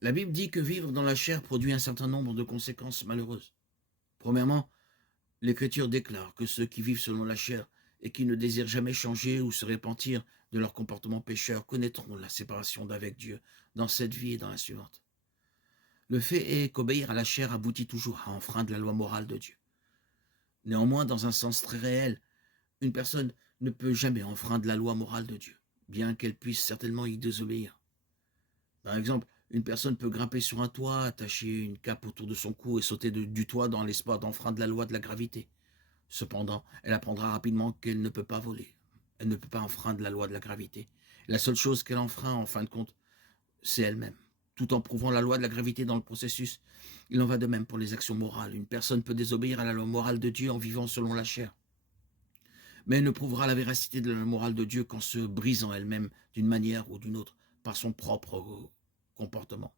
La Bible dit que vivre dans la chair produit un certain nombre de conséquences malheureuses. Premièrement, l'Écriture déclare que ceux qui vivent selon la chair et qui ne désirent jamais changer ou se repentir de leur comportement pécheur connaîtront la séparation d'avec Dieu dans cette vie et dans la suivante. Le fait est qu'obéir à la chair aboutit toujours à enfreindre la loi morale de Dieu. Néanmoins, dans un sens très réel, une personne ne peut jamais enfreindre la loi morale de Dieu, bien qu'elle puisse certainement y désobéir. Par exemple, une personne peut grimper sur un toit, attacher une cape autour de son cou et sauter du toit dans l'espoir d'enfreindre la loi de la gravité. Cependant, elle apprendra rapidement qu'elle ne peut pas voler. Elle ne peut pas enfreindre la loi de la gravité. La seule chose qu'elle enfreint, en fin de compte, c'est elle-même. Tout en prouvant la loi de la gravité dans le processus, il en va de même pour les actions morales. Une personne peut désobéir à la loi morale de Dieu en vivant selon la chair, mais elle ne prouvera la véracité de la morale de Dieu qu'en se brisant elle-même d'une manière ou d'une autre par son propre comportement.